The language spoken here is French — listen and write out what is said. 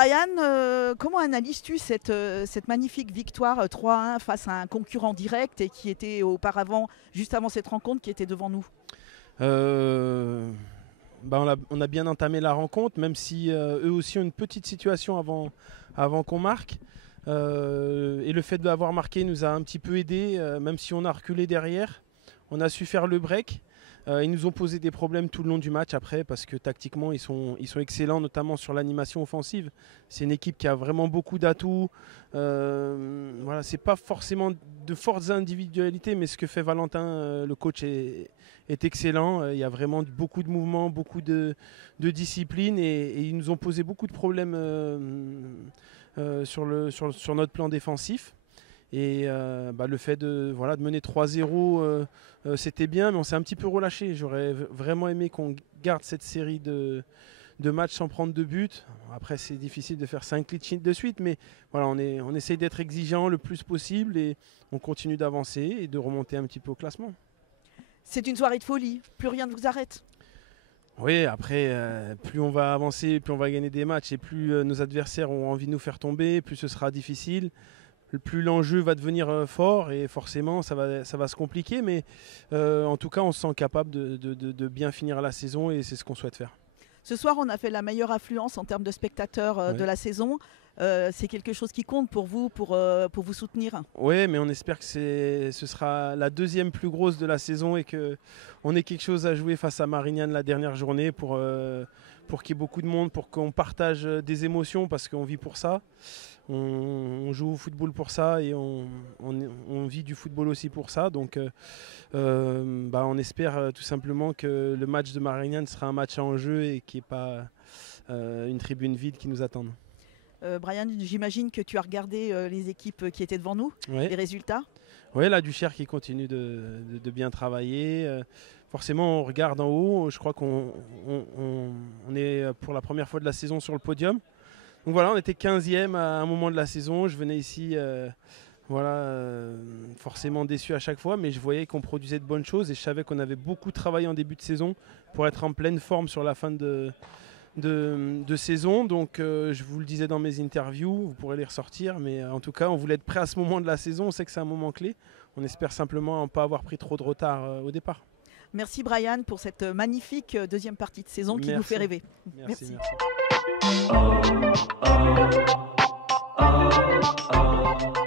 Brian, comment analyses-tu cette magnifique victoire 3-1 face à un concurrent direct et qui était auparavant, juste avant cette rencontre, qui était devant nous? On a bien entamé la rencontre, même si eux aussi ont une petite situation avant qu'on marque. Et le fait d'avoir marqué nous a un petit peu aidé, même si on a reculé derrière. On a su faire le break. Ils nous ont posé des problèmes tout le long du match après, parce que tactiquement ils sont excellents, notamment sur l'animation offensive. C'est une équipe qui a vraiment beaucoup d'atouts. Voilà, c'est pas forcément de fortes individualités, mais ce que fait Valentin, le coach, est excellent. Il y a vraiment beaucoup de mouvements, beaucoup de discipline, et ils nous ont posé beaucoup de problèmes sur notre plan défensif. Et le fait de mener 3-0, c'était bien, mais on s'est un petit peu relâché. J'aurais vraiment aimé qu'on garde cette série de matchs sans prendre de but. Après, c'est difficile de faire 5 clean sheets de suite, mais voilà, on essaye d'être exigeant le plus possible et on continue d'avancer et de remonter un petit peu au classement. C'est une soirée de folie, plus rien ne vous arrête. Oui, après, plus on va avancer, plus on va gagner des matchs et plus nos adversaires ont envie de nous faire tomber, plus ce sera difficile. Plus l'enjeu va devenir fort et forcément ça va se compliquer, mais en tout cas on se sent capable de bien finir la saison et c'est ce qu'on souhaite faire. Ce soir on a fait la meilleure affluence en termes de spectateurs de la saison. C'est quelque chose qui compte pour vous soutenir? Oui, mais on espère que ce sera la deuxième plus grosse de la saison et qu'on ait quelque chose à jouer face à Marignane la dernière journée pour qu'il y ait beaucoup de monde, pour qu'on partage des émotions parce qu'on vit pour ça. On joue au football pour ça et on vit du football aussi pour ça. Donc on espère tout simplement que le match de Marignane sera un match à enjeu et qu'il n'y ait pas une tribune vide qui nous attende. Brian, j'imagine que tu as regardé les équipes qui étaient devant nous, oui. Les résultats? Oui, la Duchère qui continue de bien travailler. Forcément, on regarde en haut. Je crois qu'on est pour la première fois de la saison sur le podium. Donc voilà, on était 15e à un moment de la saison. Je venais ici forcément déçu à chaque fois, mais je voyais qu'on produisait de bonnes choses et je savais qu'on avait beaucoup travaillé en début de saison pour être en pleine forme sur la fin de saison. Donc je vous le disais dans mes interviews, vous pourrez les ressortir, mais en tout cas on voulait être prêt à ce moment de la saison. On sait que c'est un moment clé. On espère simplement ne pas avoir pris trop de retard au départ. Merci Brian pour cette magnifique deuxième partie de saison qui nous fait rêver. Merci. Oh, oh, oh, oh.